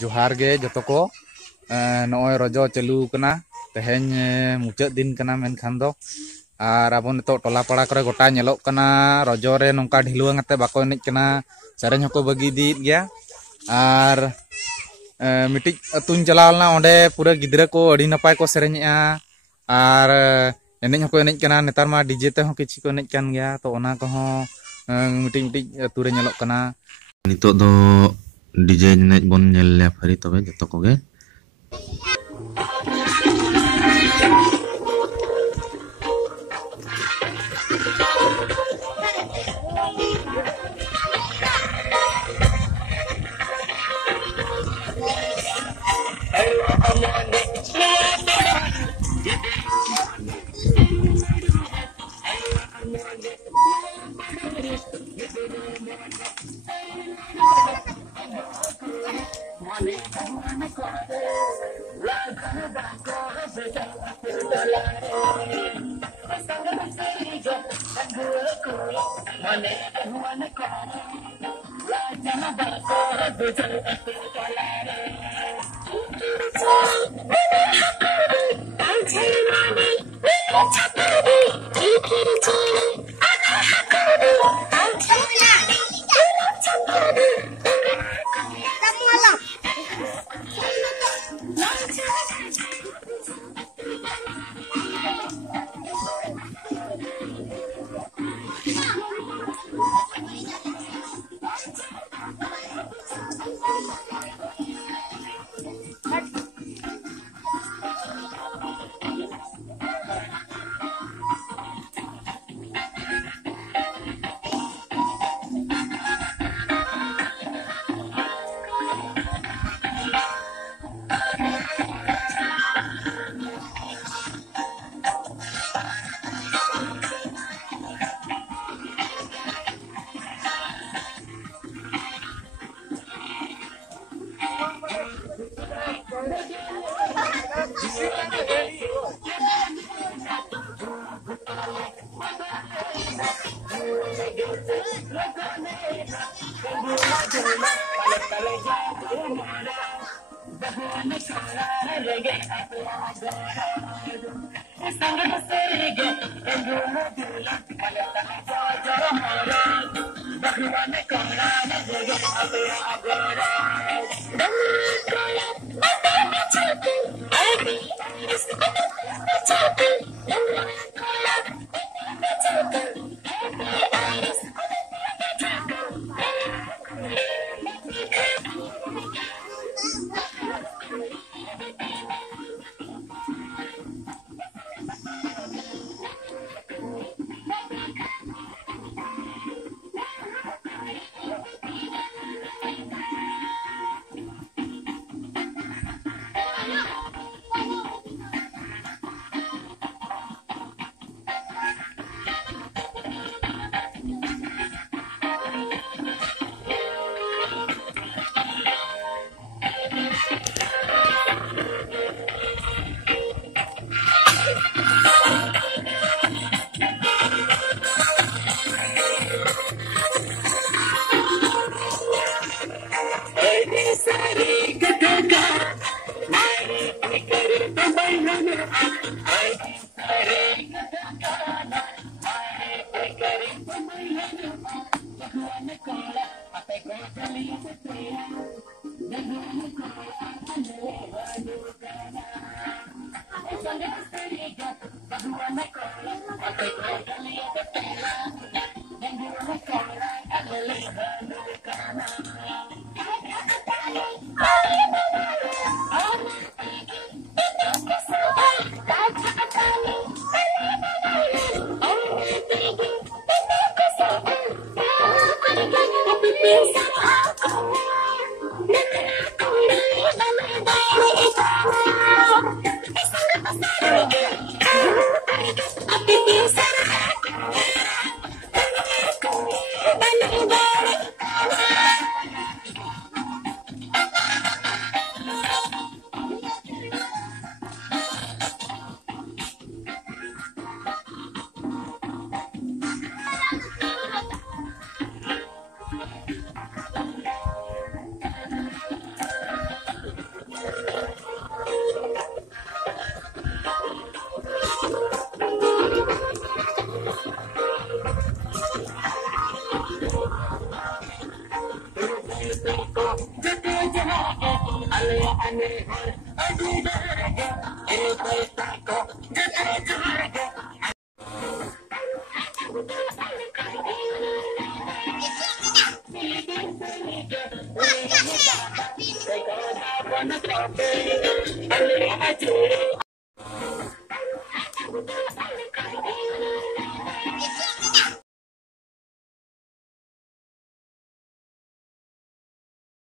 जोहार गे जतो को नॉय रजो चालू कना तेहेन मुचाद दिन कना मेनखान दो और अब नितो टोला पाड़ा करे गोटा नेलोक कना रजो रे नोंका ढिलुआंग आते बाको एनेज कना सेरेñ हको बगी दीद गया और मिटिज अतुन चलावलना ओंडे पूरा गिद्रा को अड़ी नपाय को सेरेñेआ और एनेज हको एनेज कना नेतार मा डीजे ते हो किछि को एनेज कान गया तो ओना को हो मिटिज मिटिज अतु रे नेलोक कना नितो दो डीजे एनेज बोन नेल ले फरी तबे जतो कोगे